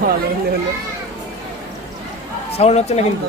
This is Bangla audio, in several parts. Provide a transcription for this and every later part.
ভালো হলো সাউন্ড হচ্ছে না কিন্তু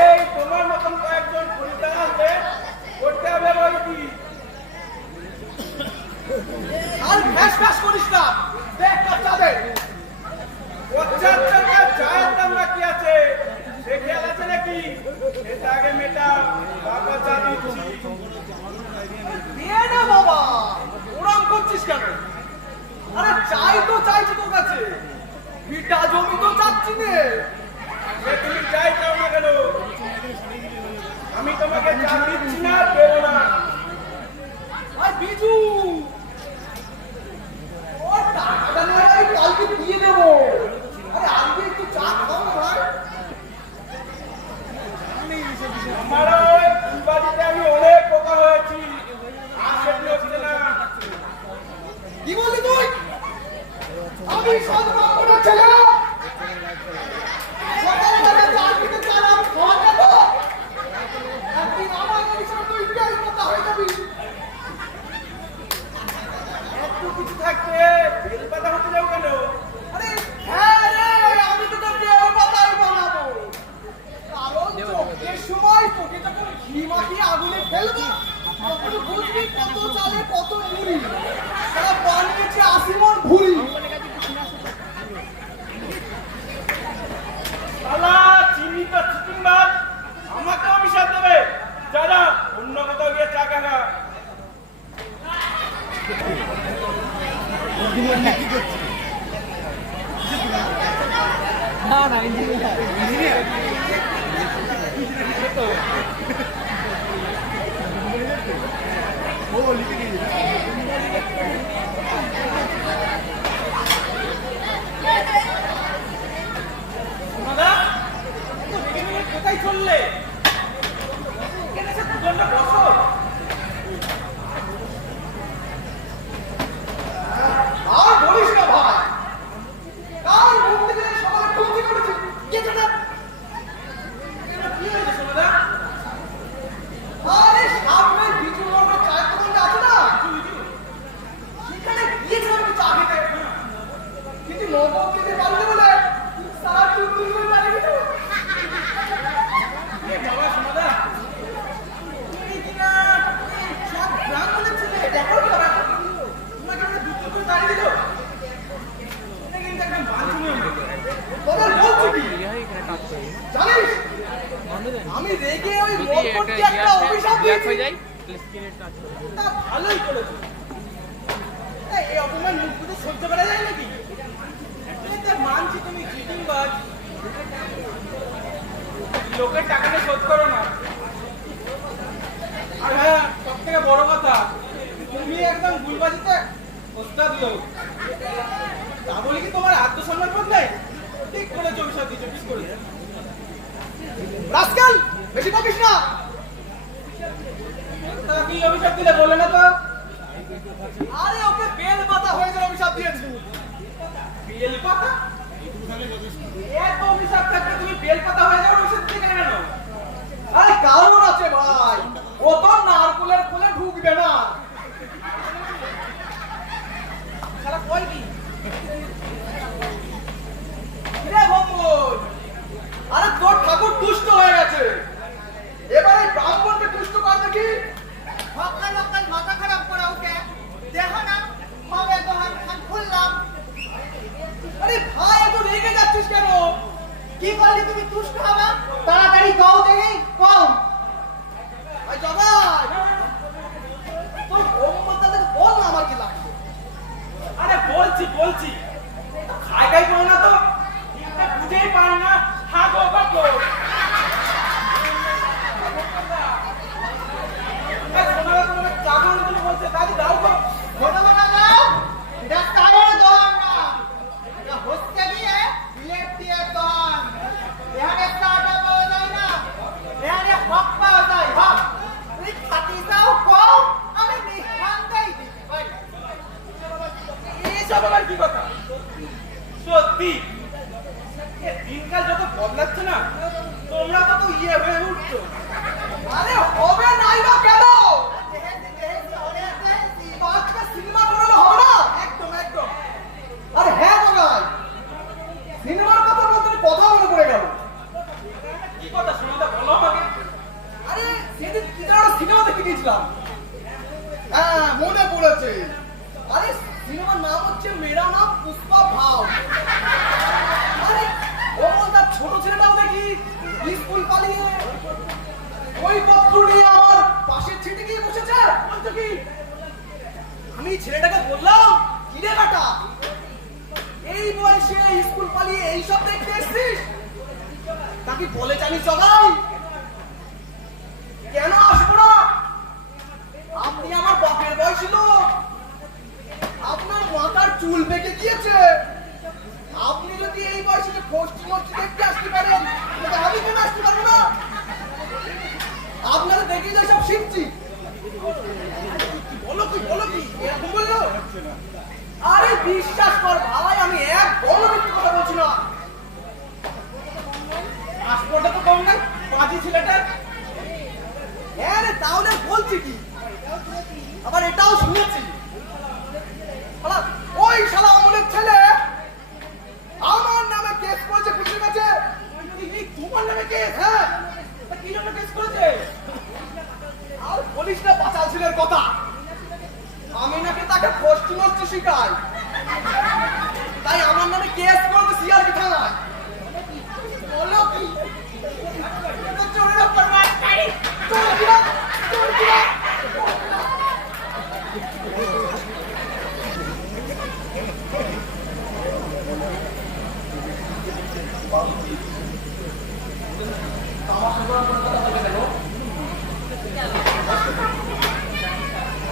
এই তোমার মতন কয়েকজন খরিদ্দার আসবে এটা আগে মেটাও, বাবা চা দিচ্ছি। দিয়ে না বাবা, ওরম করছিস কেন? আরে চাই তো চাইছি তোর কাছে, ভিটা জমি তো চাচ্ছি নে। সে তুমি যাই চাও না কেন, আমি তোমাকে চা দিচ্ছি না, দেবো না। আর বিজু, ও টাকাটা নিয়ে আমি কালকে দিয়ে দেবো। আরে আজকে একটু চা খাও না ভাই। আমার ওই ফুলবাড়িতে আমি অনেক পোকা হয়েছি, আর সেটি হচ্ছে না। কি বললি তুই? আমি সদবাবুর ছেলে, সকালবেলা চার দিকে চার আমি খাওয়া দেবো। একদিন আমার অফিসে তুই বেল পাতা হয়ে যাবি। একটু কিছু থাকতে বেল পাতা হতে যাও কেন? আরে হ্যাঁ রে, আমি তো তোর বেল পাতাই বানাবো। কারণ চোখের সময় তোকে যখন ঘি মাখিয়ে আগুনে ফেলবো, তখন বুঝবি কত চালে কত মুড়ি। তারা বানিয়েছে ৮০ মণ ভুড়ি। শালা চিনি তো চিটিংবাজ, আমাকে অভিশাপ দেবে। যারা অন্য কোথাও গিয়ে চা খাগা। দাদা, তো রেগে মেগে কোথায় চললে? এখানে এসে দুজনটা বসো। আর বলিস না ভাই, কাল ঘুম থেকে সকালে ঠুমকি করেছি। কে জানে? কি হয়েছে সোনাদা? আরে সামনের বিজু মোড়ের চায়ের দোকানটা আছে না, সেখানে গিয়েছিলাম একটু চা খেতে। কিন্তু নগদ দিতে পারলে বলে সারা টুকটুক করে বাড়ি গেল। বাবা সোনাদা, তুমি কিনা সব গ্রাম বলে ছেলে, দেখো কি ওরা? তোমাকে আমরা দুটো করে বাড়ি দিল। এটা কিন্তু একদম বাঞ্ছনীয় হয়ে গেছে। তোদের বলছি কি? জানিস, আমি রেগে ওই মোটরকে একটা অভিশাপ দিয়েছি। তা ভালোই করেছি। এই অপমান মুখ বুঝে সহ্য করা যায় নাকি? এটা মানছি তুমি চিটিংবাজ, লোকের টাকা নিয়ে শোধ করো না। আর হ্যাঁ, সব থেকে বড় কথা, তুমি একদম ভুলবাজিতে ওস্তাদ লোক। তা বলে কি তোমার আত্মসম্মান বোধ নেই? ঠিক করে অভিশাপ দিচ্ছ, ঠিক করে। রাস্কাল, বেশি বকিস না। তারা কি অভিশাপ দিলে বলে না তো? আরে ওকে বেল পাতা হয়ে যাওয়ার অভিশাপ দিয়েছে। বেল পাতা? এত অভিশাপ থাকতে তুমি বেল পাতা হয়ে যাওয়ার অভিশাপ দিতে কেন? আরে কারণ আছে ভাই, ও তো নারকলের ফুলে ঢুকবে না। সারা কই কি? রে ভঙ্গুর, আরে তোর ঠাকুর দুষ্ট হয়ে গেছে, এবারে ব্রাহ্মণকে দুষ্ট কর দেখি। সকাল সকাল মাথা খারাপ করা ওকে দেখো না, হবে দোকান খান খুললাম। আরে ভাই, এত রেগে যাচ্ছিস কেন? কি করলে তুমি তুষ্ট হবে? তাড়াতাড়ি গাও দেখি কও। আই জগাই, তোর ব্রহ্মদাকে বল না আমার কি লাগছে। আরে বলছি খাই খাই করো না তো, ঠিকঠাক বুঝেই পারে না। হাগো বাগো সোনারা তোমাকে চাকর তুমি বলছে, দাদি দাও তো। ঘটনা দাও, এটা কারোর দোকান না, এটা হচ্ছে গিয়ে ইলেকট্রিকের দোকান। এখানে চাটা পাওয়া যায় না, এখানে হক পাওয়া যায়, হক। তুমি খাতি চাও কও, আমি নিঃসন্দেহে দিতে পারি। এইসব আবার কি কথা? সত্যি এ দিনকাল যত বদলাচ্ছে না, তোমরা কত ইয়ে হয়ে উঠছো। আরে হবে নাই বা কেন? দেখেছি, অনেক দেখেছি। বাচ্চা সিনেমা করালে হবে না? একদম একদম। আরে হ্যাঁ জগাই, সিনেমার কথা বলতে কথা মনে পড়ে গেল। কি কথা সোনাদা, বলো আমাকে। আরে সেদিন কি যেন একটা সিনেমা দেখে গিয়েছিলাম। হ্যাঁ মনে পড়েছে। আরে সিনেমার নাম হচ্ছে মেরা নাম পুষ্পা ভাও। আরে ও বলতা ছোট ছেলেটাও দেখি স্কুল পালিয়ে ওই পত্র নিয়ে আমার পাশের ছিটে গিয়ে বসেছে। বলতো কি? আমি ছেলেটাকে বললাম, কি রে কাটা, এই বয়সে স্কুল পালিয়ে এইসব দেখতে এসছিস? তাকে বলে জানিস জগাই, কেন আসবো না? আপনি আমার বাপের বয়সী লোক, আপনার মাথার চুল পেকে গিয়েছে। আপনি যদি এই বয়সে গোষ্ঠী গোষ্ঠী দেখতে আসতে পারেন, তাহলে আমি কেন আসতে পারবো না? আপনারা দেখে যে সব শিখছি। বলো কি এরকম বললো? আরে বিশ্বাস কর ভাই, আমি এক বড় মিথ্যে কথা বলছি না। পাসপোর্টটা তো কম নাই, বাজি ছেলেটা। হ্যাঁ রে, তাহলে বলছি কি, আবার এটাও শুনেছি শালা, ওই শালা অমলের ছেলে আমার নামে কেস করেছে পুলিশের কাছে। তোমার নামে কেস? হ্যাঁ, তা কি জন্য কেস করেছে? আর পুলিশটা বাঁচাল ছেলের কথা, আমি নাকি তাকে গোষ্ঠী নষ্ট শিখাই, তাই আমার নামে কেস করেছে সিআরপি থানায়। বলো কি? তো চোরের উপর মার খাই, চোর দিলা।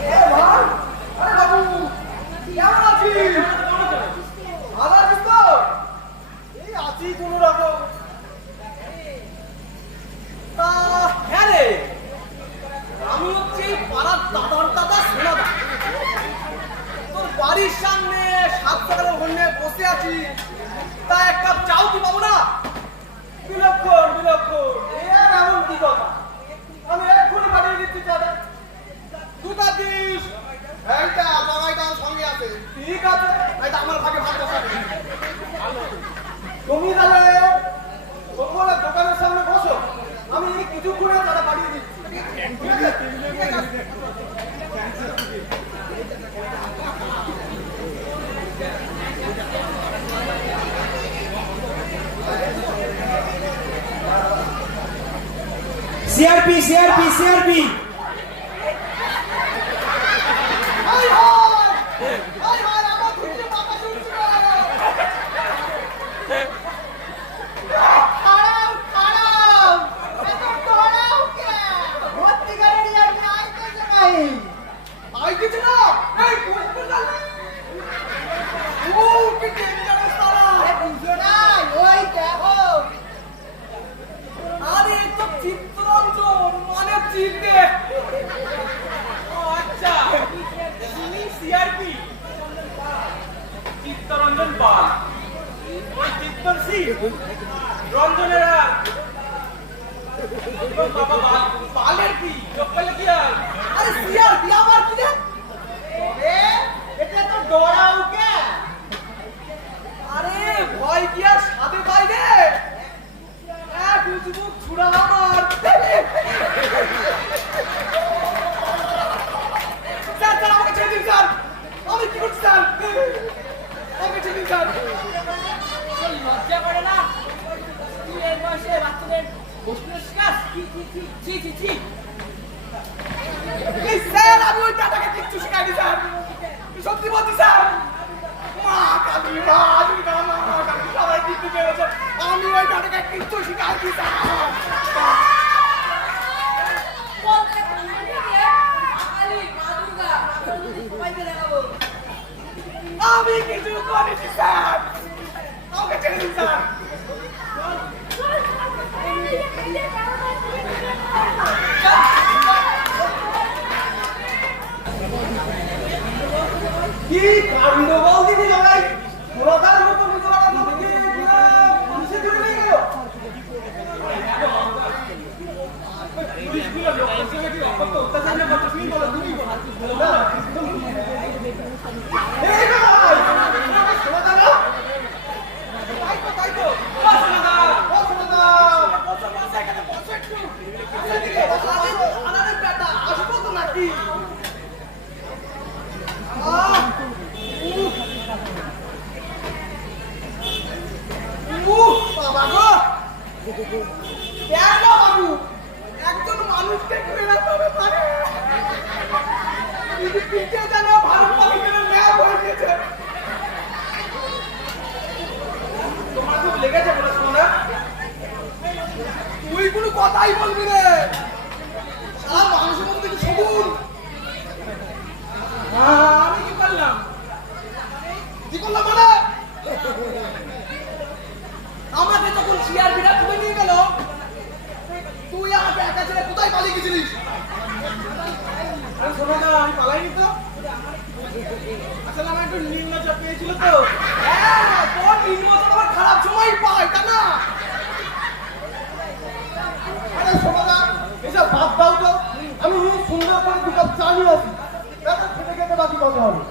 এ ভাই, আরে বাবু, কেমন আছিস? ভালো আছিস তো? এই আছি কোনো রকম। তা হ্যাঁ রে, আমি হচ্ছে এই পাড়ার দাদার দাদা সোনাদা। তোর বাড়ির সামনে 7 টাকার হন্যে বসে আছি, তা এক কাপ চাও কি পাবো না? বিলক্ষণ। এর এমন কি কথা? আমি এক্ষুনি পাঠিয়ে দিচ্ছি চাঁদা। দুটা দিস। এইটা জামাইটা সঙ্গে আছে। ঠিক আছে, এইটা আমার ভাগে ভাগ বসাবে। তুমি তাহলে সকলে দোকানের সামনে বসো, আমি কিছুক্ষণে চাঁদা পাঠিয়ে দিচ্ছি। ঠিক আছে? CRP high high! High high, আমার খুঁজে বাবা শুনছি না। খারাপ এত ডরাও কে? ভর্তি করে নিয়ে আর আইতেছে নাই। আই কিছু না, এই কোন না। ও কি ডেঞ্জারাস তারা! এ বুঝো নাই, ওই দেখো। আরে এ তো চিত্তরঞ্জন, মানে চিনতে। ও আচ্ছা, তুমি সিআরপি চিত্তরঞ্জন পাল। ওই চিত্তর সিং রঞ্জনের আর ও বাবা পালের কি চোখ পেলে কি আর? আরে সিআরপি আমার কি রে? এ এটা তো ডরাও কে? আরে ভয় কি আর সাথে পাই রে? এক উজবুক ছুড়া আমার। স্যার আমাকে ছেড়ে দিন স্যার, আমি কি করছি স্যার? আমাকে ছেড়ে দিন স্যার। লজ্জা করে না? তুই এই বয়সে বাচ্চাদের বসতে শিখাস? ছি। এই স্যার, আমি ওই দাদাকে কিচ্ছু শিখাইনি স্যার, সত্যি বলছি স্যার। মা কালী, মা দুর্গা, মা কালী সবাই কিন্তু পেরেছে, আমি ওই দাদাকে কিচ্ছু শিখাইনি স্যার। আমি কিছু করিনি স্যার, আমাকে ছেড়ে দিন স্যার। কি কাণ্ড বল দিদি ভাই, পুরোটার মতো নিজেরা লোককে মানুষের জন্য নিয়ে গেল। পুলিশগুলো লোকের সঙ্গে কি অকথ্য অত্যাচার না করছে? তুমি বলো, তুমি বলো। না, এই না ভাই, শোনা দা না? তাই তো। ও সোনাদা, বসো এখানে, বসো একটু। এদিকে বসো। আরে বেটা, আসবো তো নাকি? বাবা গো, কেন বাবু, একজন মানুষ পালিয়ে গেছিলিস? আরে শোনো না, আমি পালাইনি তো। আসলে আমার একটু নিম্নচাপ পেয়েছিল তো। হ্যাঁ, তোর নিম্নচাপ আমার খারাপ সময় পায়, তা না? আরে শোনো না, এসব ভাত দাও তো। আমি সুন্দর করে 2 কাপ চা নিয়ে আসি। তারপর খেতে খেতে বাকি কথা হবে।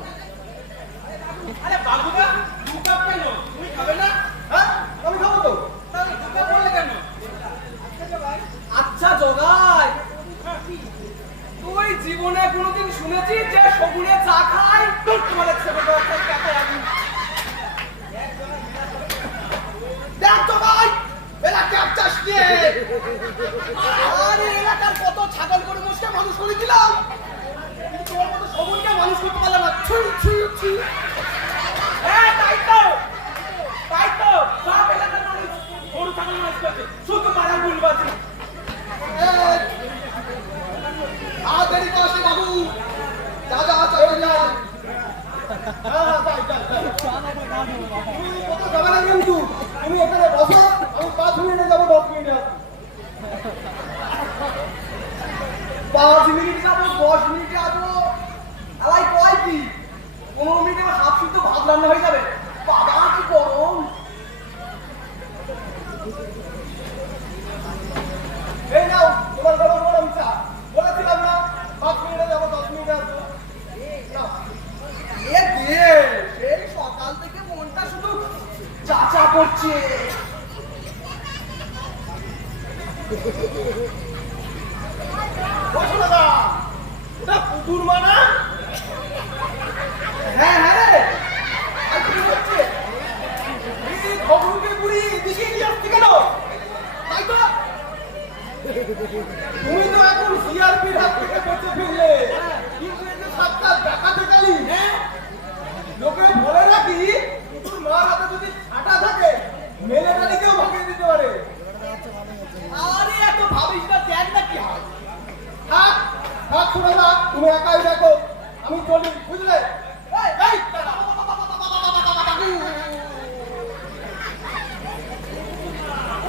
আরে বাবুদা 2 কাপ কেন? তুমি খাবে না? হ্যাঁ, আমি খাবো তো। তাহলে 2 কাপ বললে কেন? আচ্ছা জগাই, তুই জীবনে কোনোদিন শুনেছিস যে শগুনে চা খায়? তোর তোমার ছেলে তো একটা ক্যাফে আগুন। দেখ জগাই, এরা ক্যাপ চাষ নিয়ে। আরে এলাকার কত ছাগল গরু মোষকে মানুষ করে দিলাম, কিন্তু তোর মতো শগুনকে মানুষ করতে পারলাম না। ছি ছি ছি। হ্যাঁ তাই তো সব এলাকার মানুষ গরু ছাগল মানুষ করছে, শুধু পাড়ার গুলবাজি। আর দেরি করিস না বাবু, যা যা চলে যা। হ্যাঁ যাই যাই। তুমি কত যাবে না কিন্তু, তুমি এখানে বসো, আমি 5 মিনিটে যাবো, 10 মিনিটে আসবো। 5 মিনিট যাবো, 10 মিনিটে আসবো, আলাই কয় কি 15 মিনিটে আমার হাফ শুদ্ধ ভাত রান্না হয়ে যাবে। বাবা কি গরম। এই নাও তোমার গরম গরম চা। বলেছিলাম না 5 মিনিটে যাবো, 10 মিনিটে আসবো। নাও। এ দে, সেই সকাল থেকে মনটা শুধু চা চা করছে। বসো দাদা, ওটা পুতুর মা না? হ্যাঁ হ্যাঁ রে, আর কি হচ্ছে? এই খবরকে বুড়ি দিকে নিয়ে আসছে কেন? তাই তো, তুমি তো এখন সিআরপির হাত থেকে বেঁচে ফিরলে, কিন্তু এই যে সাতটা ডাকাতে গেলি, লোকে বলে নাকি তোর মার হাতে যদি ছাটা থাকে মেলেটারিকেও ভাগিয়ে দিতে পারে। আরে এত ভাবিস না, দেখ না কি হয়। থাক থাক শোনো না, তুমি একাই দেখো, আমি চলি, বুঝলে? এই, এই,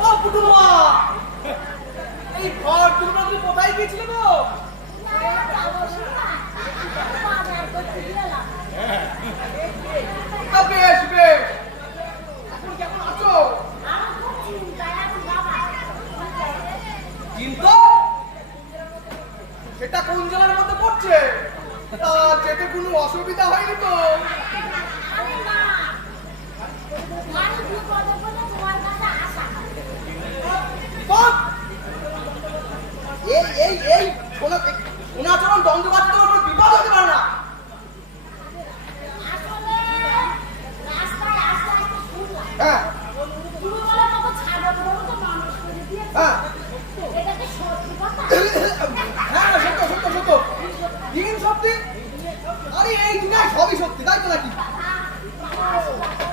ও পুতুমা, এই ঘর তোমরা তুমি কোথায় গেছিলে গো? বেশ বেশ, এখন কেমন আছো? কিন্তু সেটা কোন জেলার মধ্যে পড়ছে? তা যেতে কোনো অসুবিধা হয়নি তো? এই এই এই সোনাচরণ দণ্ডবাদ তোমার কোনো বিপদ হতে পারে না। হ্যাঁ হ্যাঁ হ্যাঁ, সত্য সত্য সত্য, দিন সত্যি। আরে এই দুনিয়ায় সবই সত্যি, তাই তো নাকি?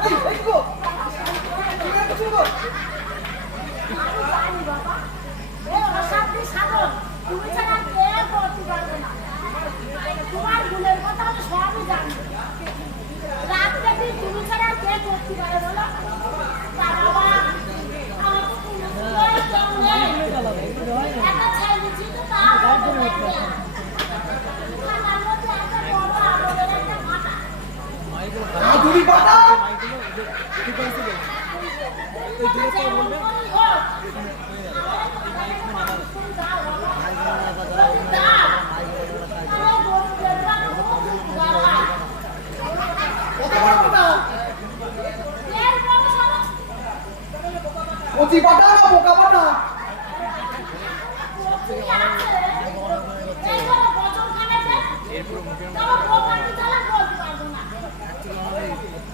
এই দেখো তুমি একটু শুনবো। তুমি ছাড়া কে করতে পারবে না, তোমার ভুলের কথা আমি সবই জানি। রাত থেকে তুমি ছাড়া কে করতে পারে বলো? একটা ছেলে ছিল তার আধুরি পাতা কচি পাতা না বোকা পাতা?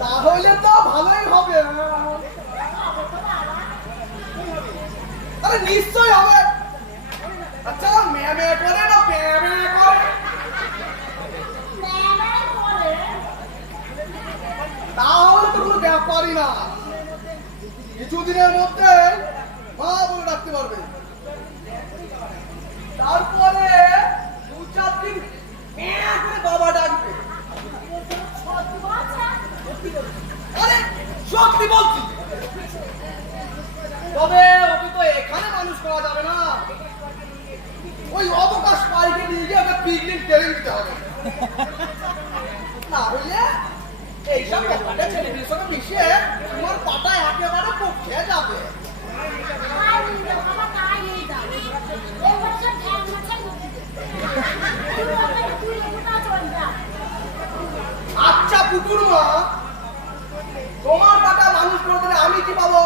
তাহলে তো ভালোই হবে। আরে নিশ্চয় হবে। আচ্ছা মেয়ে মেয়ে করে না মেয়ে মেয়ে করে? তাহলে তো কোনো ব্যাপারই না, কিছুদিনের মধ্যে মা বলে রাখতে পারবে। তারপরে 2-4 দিন করে বাবা ডাকবে। আরে সত্যি বলছি, তবে ওকে তো এখানে মানুষ করা যাবে না, ওই অবকাশ পাইকে নিয়ে গিয়ে ওকে পিকনিক টেনে দিতে হবে। না বুঝলে এইসব ব্যাপারটা ছেলেদের সঙ্গে মিশিয়ে তোমার পাটা একেবারে পক্ষে যাবে। তাই নিয়ে যাও, বাবা, তাই নিয়ে যাও। এই বছর এক মাসের মধ্যে। তুই এগুলো চল যা। আচ্ছা পুকুর মা, তোমার পাটা মানুষ করে দিলে আমি কি পাবো?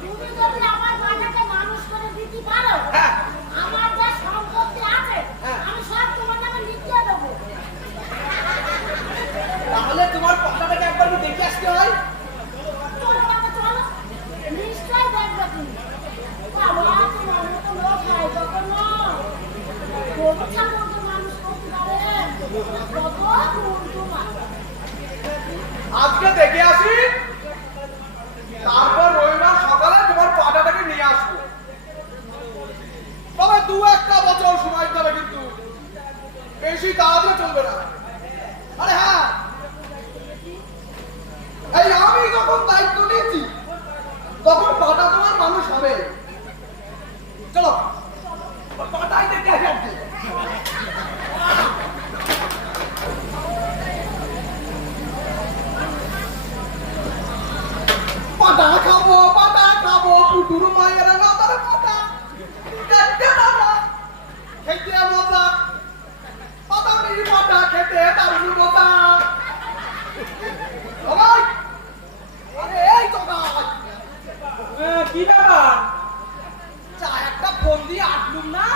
তুমি যদি আমার বাবাকে মানুষ করে দিতে পারো, হ্যাঁ। আমার যে সম্পত্তি আছে, হ্যাঁ। আমি সব তোমার নামে লিখিয়ে দেবো। তাহলে তোমার পাটাটাকে একবার কি দেখে আসতে হয়? চলো বাবা, চলো। নিশ্চয়ই দেখবে তুমি। বাবা, তোমার মতো লোক হয় কখনো। গরু ছাগলকে মানুষ করতে পারে। কত গুণ তোমার। আজকে দেখে আসি, তারপর রবিবার সকালে তোমার পাটাটাকে নিয়ে আসবো। তবে 2-1 বছর সময় দেবে, কিন্তু বেশি তাড়াতাড়ি চলবে না। আরে হ্যাঁ, এই আমি যখন দায়িত্ব নিয়েছি তখন পাটা তোমার মানুষ হবে। চলো পাটাই দেখে আসি আজকে। পাটা খাবো কুটুরু মায়ের মাথার পাটা দেখতে পাটা খেতে মজা, পাতামির পাটা খেতে দারুণ মজা। সবাই আরে এই তো গাছ কি ব্যাপার? চা একটা ফোন দিয়ে আটলুম না।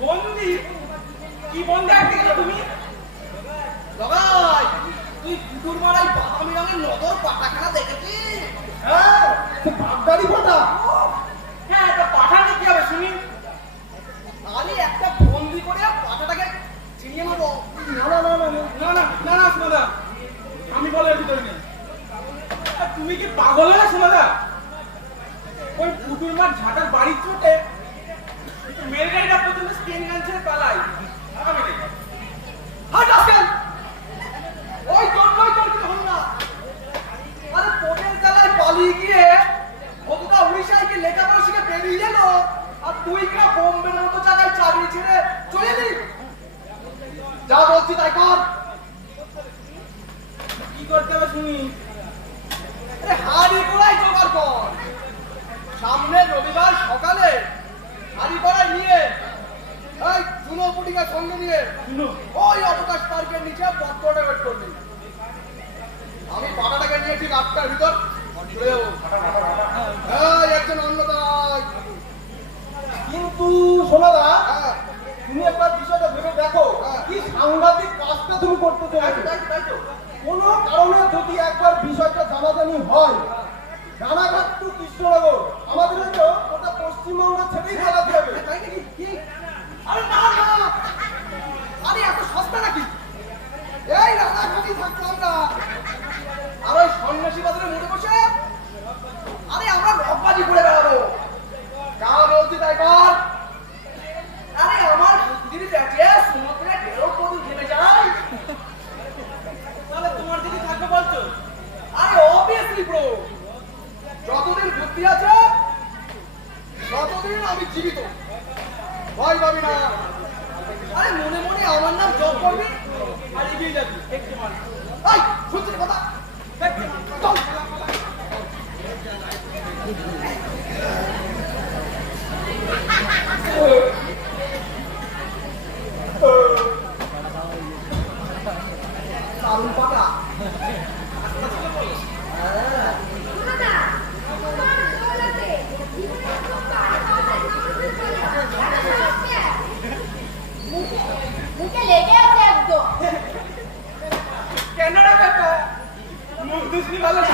বন্দি? কি বন্দি আটকে গেলে তুমি? লগাই তুই কুকুর মারাই বাদামি রঙের নগর পাটাখানা দেখেছিস? হ্যাঁ, বাগদারি পাটা। হ্যাঁ, তা পাঠালে কি হবে শুনি? আমি একটা বন্দি করে পাটাটাকে ছিনিয়ে নেবো। না সোনাদা, আমি বলে ভিতরে নেই। তুমি কি পাগল হলে সোনাদা? ওই পুকুর মাঠ ঝাঁটার বাড়ির চোটে মেলগাড়িটা পর্যন্ত স্টেনগান ছেড়ে পালাই। আমি নেই। হাট আসেন ওই জন্যই তোর কি হল না। আরে তোদের জেলায় পালিয়ে গিয়ে কতটা উড়িষ্যায় কি লেখাপড়া শিখে বেরিয়ে গেল, আর তুই কিনা বোম্বের মতো জায়গায় চাকরি ছেড়ে চলে এলি। যা বলছি তাই কর। কি করতে হবে শুনি? আরে হাড়ি গোড়ায় জোগাড় কর। সামনের রবিবার সকালে হাড়ি গোড়ায় নিয়ে এই চুনো পুটিকা সঙ্গে নিয়ে শুনো, ওই অবকাশ পার্কের নিচে পথটা ওয়েট করবি। আমি পাটাটাকে নিয়ে ঠিক 8টার ভিতর চলে যাবো। এই একজন অন্য তাই। কিন্তু সোনাদা, হ্যাঁ, তুমি একবার বিষয়টা ভেবে দেখো, হ্যাঁ। কি সাংঘাতিক কাজটা তুমি করতে চলেছো। তাই তো। কোনো কারণে যদি একবার বিষয়টা জানাজানি হয়, রানাঘাট টু কৃষ্ণনগর আমাদের তো ওটা পশ্চিমবঙ্গ ছেড়েই চালাতে হবে। তাই নাকি? কি? আরে না না, আরে এত সস্তা নাকি? এই রানাঘাটি থাকতো আমরা, আর ওই সন্ন্যাসী বাজারে মোড়ে বসে আরে আমরা রকবাজি করে বেড়াবো। যা বলছি তাই কর। আরে আমার দিদি দেখে সমুদ্রে ঢেউ কদু ঘেমে যায়। তাহলে তোমার দিদি থাকবে বলছো? আরে অবভিয়াসলি ব্রো, যতদিন বুদ্ধি আছে ততদিন আমি জীবিত। ভয় পাবি না। আরে মনে মনে আমার নাম জপ করবি আর এগিয়ে যাবি একটু মানে। এই শুনছিস কথা? চল। দারুণ পাটা। মুখে লেগে আছে একদম। কেন রে বেটা? মুখ দুসরি ভালো না?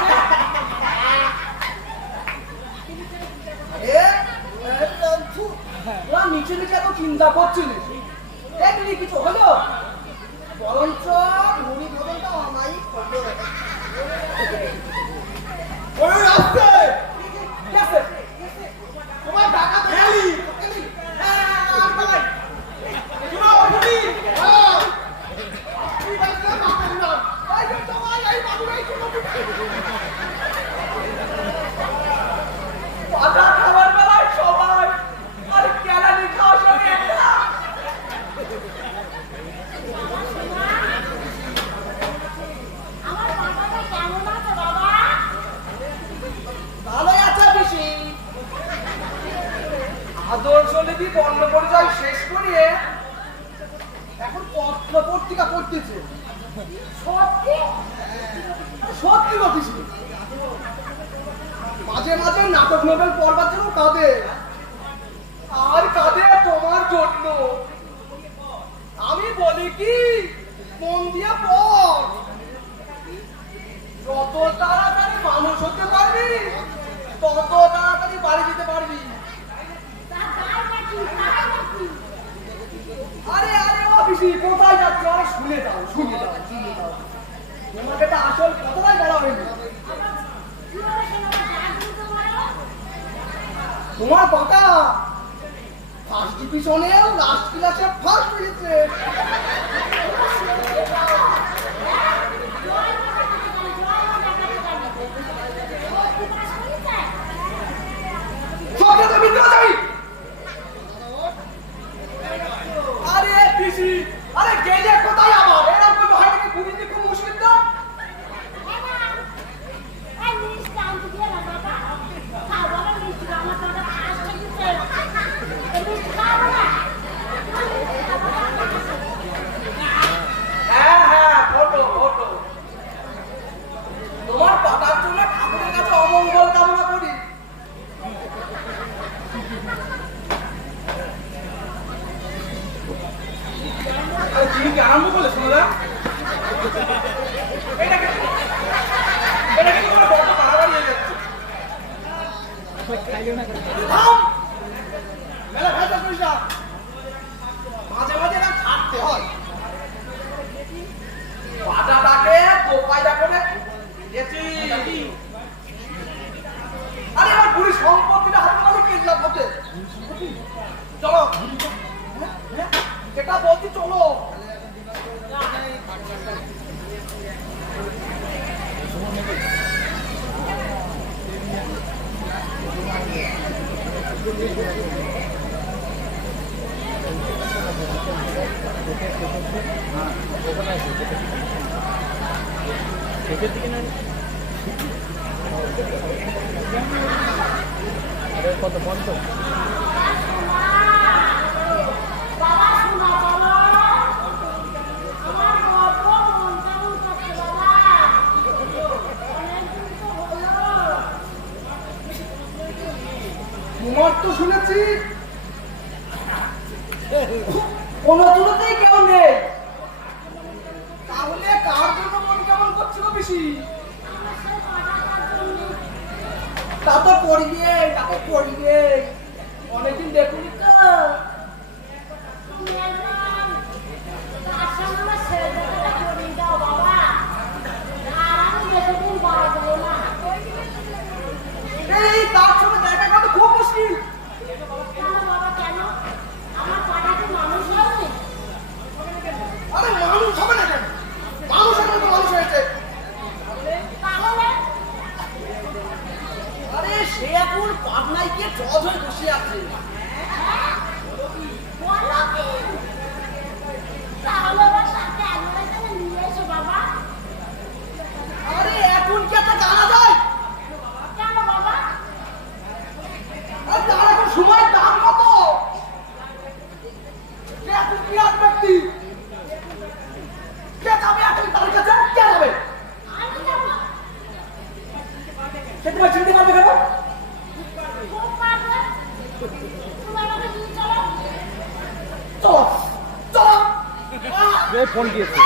ওরা নিচে নিচে এত চিন্তা করছিলিস, দেখলি কিছু হলো? বরঞ্চ মুড়ি ভোজনটা আমায় করলো। ওই আসছে, কি আছে? তোমার টাকা দেখালি। হ্যাঁ, আর পালাই। শোনো, তুমি, হ্যাঁ, তুই বাঁচলে পাবেন না। এই যে সবাই এই বাবুরাই কোনো পাটা খাবার বেলায় সবাই আর কেলা পত্রিকা পড়তেছে। সত্যি? সত্যি গো পিসি। মাঝে মাঝে নাটক নোবেল পড়বার জন্য কাঁদে, আর কাঁদে তোমার জন্য। আমি বলি কি, মন দিয়ে পড়, যত তাড়াতাড়ি মানুষ হতে পারবি তত তাড়াতাড়ি বাড়ি যেতে পারবি। তা তাই নাকি, তাই নাকি? আরে আরে ও পিসি, কোথায় যাচ্ছ? আরে শুনে যাও, শুনে যাও, শুনে যাও। তোমাকে তো আসল কথাটাই বলা হয়নি। কি করে শোনাবো? ডাকবি তো বলো। তোমার কথা ফার্স্ট ডিভিশনে লাস্ট ক্লাসে ফার্স্ট হয়েছে। সবটাতে মিথ্যা যাই। আরে পিসি, আরে গেলে কোথায় আবার? এরকম করলে হয় নাকি? ঘুরিতে খুব মুশকিল তো। হ্যাঁ হ্যাঁ, ফটো ফটো। তোমার পাতার জন্য ঠাকুরের কাছে অমঙ্গল কামনা করি। আরে তুমি কি আরম্ভ করলে সোনাদা? এটা কি তোমার বড় বাড়াবাড়ি হয়ে যাচ্ছে। থাম! মেলা ভেজা করিস না। মাঝে মাঝে না ছাড়তে হয়। পাটাটাকে টোকাইটা করে গেছি। আরে আমার বুড়ি সম্পত্তিটা হাতে মানে কিডন্যাপ হতে। চলো, যেটা বলছি চলো। বাবা শোনা বলো, আমার গল্প মন কেমন করছে বাবা? অনেকদিন তো হলো। তোমার তো শুনেছি কোনো দূরতেই কেউ নেই, তাহলে কার জন্য মন কেমন করছিল বেশি? আমার সেই পাঠাটার জন্য। তা তো পড়িয়ে, তাকে পড়িয়ে অনেকদিন দেখুনি তো। তুমি একবার তার সঙ্গে আমার ছেলেটাকে করিয়ে দাও বাবা। আর আমি বেশিদিন বাঁচবো না। এই তার সঙ্গে দেখা করা তো খুব মুশকিল। কেন বাবা, কেন? আমার পাঠাকে মানুষ হয়নি? আরে মানুষ হবে না কেন? মানুষ এখন তো মানুষ হয়েছে। তাহলে আরে সে এখন পাবনায় গিয়ে জজ হয়ে বসে আছে। বলো কি? তাহলে এবার তাকে আমার এখানে নিয়ে এসো বাবা। আরে এখন কি একটা জানা যায়? কেন বাবা? আর তার এখন সময়ের দাম কত? সে এখন বিরাট ব্যক্তি। কে যাবে এখন তার কাছে? কে যাবে? আমি যাবো। সে তোমায় চিনতে পারবে কেন? খুব পারবে। তুমি আমাকে নিয়ে চলো। চলো, চলো। ফোন দিয়েছে।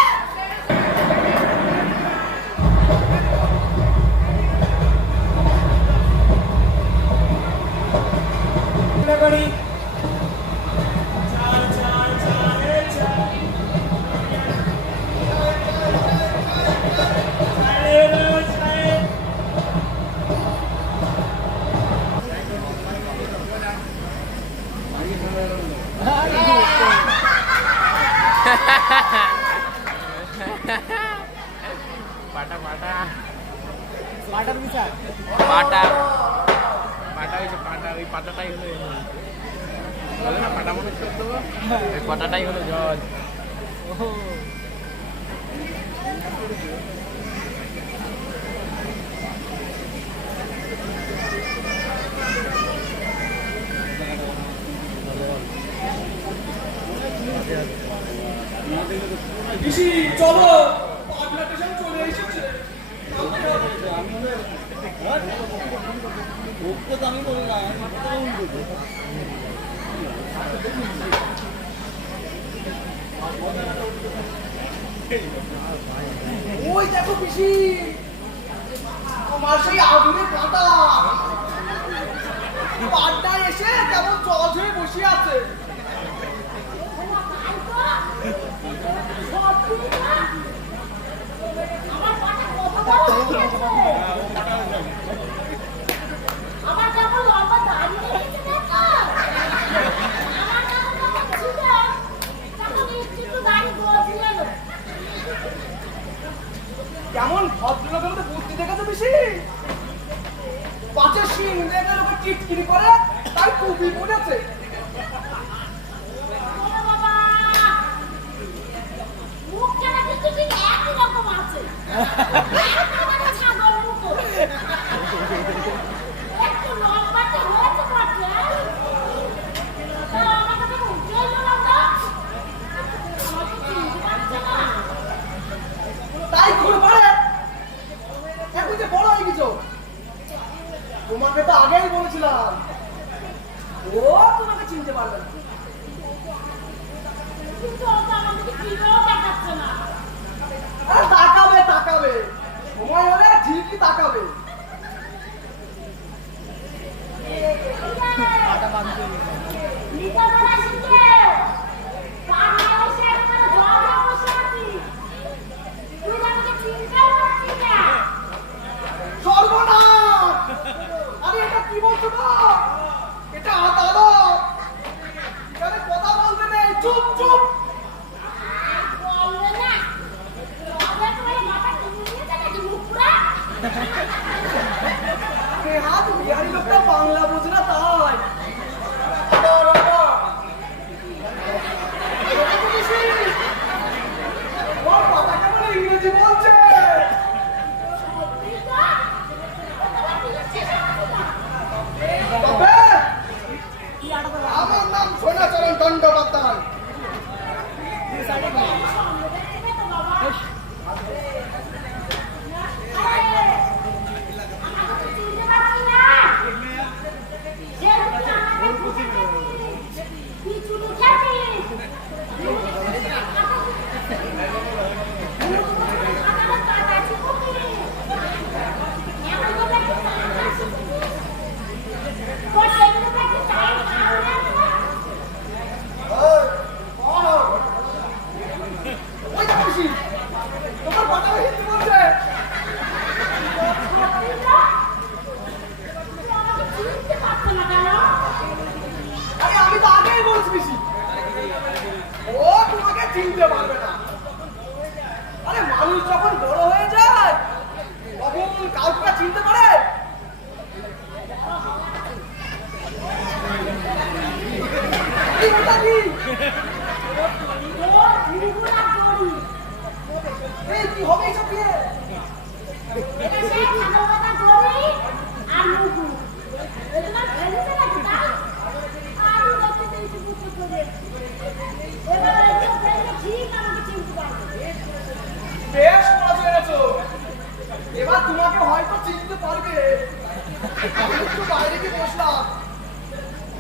পাটা পাটা পাটার বিচার পাটা পাটা ওই যে পাটা ওই পাটাটাই হলো বলে না পাটা মানুষ করতে ওই পাটাটাই হলো জজ পিসি চলো, পাবনা স্টেশন চলে এসেছে। ওই দেখো পিসি, আমার সেই আগুনের কাঁটা পাড্ডায় এসে কেমন জল হয়ে বসে আছে। আমার কেমন লম্বা দাঁড়িয়ে গেছে দেখো। আমার কেমন লম্বা ছিল, তখন একটু দাড়ি গজিয়ে এলো। কেমন ভদ্রলোকের মধ্যে বুদ্ধি দেখেছো পিসি? পাঁচের শিং লেগের উপর টিটকিরি করে তাই টুপি পড়েছে। ওরে বাবা, মুখটা নাকি ঠিক একই রকম আছে। একেবারে ছাগল মতো। একটু লম্বাটে হয়েছে বটে। তা আমার কাছে উঠে এলো না তো। আমাকে চিনতে পারছে না। তাই ঘুরে পড়ে এখন যে বড় হয়ে গেছো। তোমাকে তো আগেই বলেছিলাম ও তোমাকে চিনতে পারবে না। কিন্তু ও তো আমার দিকে ফিরেও দেখাচ্ছে না। আরে তাকাবে তাকাবে, সময় হলে ঠিকই তাকাবে। নিতে বলা শিখে। পাহাড়ে এসে একেবারে জলে বসে আছি। তুই আমাকে চিনতেও পারছিস না। সর্বনাশ! আরে এটা কি বলছো না? এটা আদালত, এখানে কথা বলতে নেই। চুপ চুপ। আর বলবে না। তবে তোমার মাথা কিনে নিয়েছে নাকি মুখ পুরা? হাত বিহারি লোকটা বাংলা বোঝে না তাই। ওর কথা কেমন ইংরেজি বলছে। সত্যি তো? ও তোমার পিছনে আসছে না। তবে আমার নাম সোনাচরণ দণ্ডপাধ্যায়। সঙ্গে দেখবে তো বাবা। আরে, আমাকে চিনতে পারছি না। যেহেতু তুই আমাকে বুঝে গেছিস, পিছু লিখেছিস। কাটা চিকুকি। এখন তো দেখি কাটা চিকুকি। তোর সেগুলো দেখি চায়ের কারণ আছে। ওই তো খুশি, তোমার কথা হিন্দি বলছে। আরে আমি তো আগেই বলছি পিসি, ও তোমাকে চিনতে পারবে না। আরে মানুষ যখন বড় হয়ে যায় তখন কাউকে চিনতে পারে। এই ওটা কি? এই কি হবে এইসব দিয়ে? বেশ মজা হয়েছো, এবার তোমাকে হয়তো চিনতে পারবে। আমি একটু বাইরে গিয়ে বসলাম,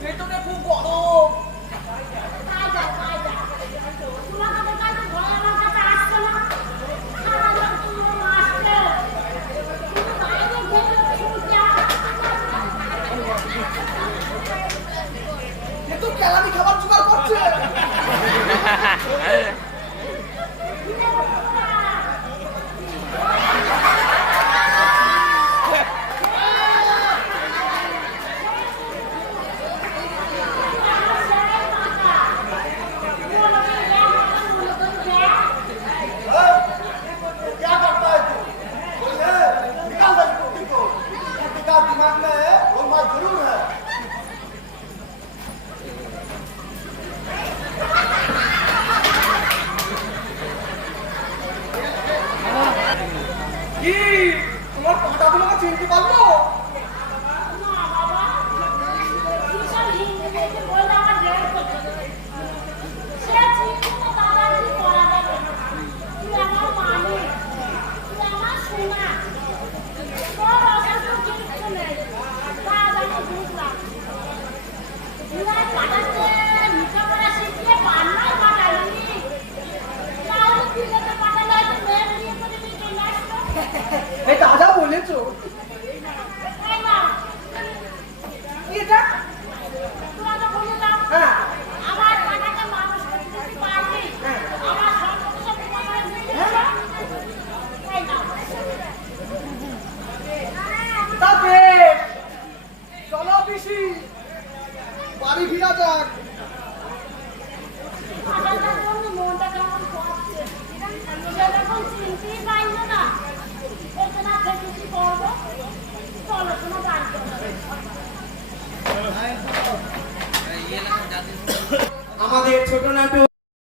পেটনে খুব গরম। একটু কেলানি খাবার জোগাড় করছে। क्या करता है तू? निकाल दे कुत्ते को। कुत्ते का दिमाग में है वो बात जरूर है। আমাদের ছোট নাটক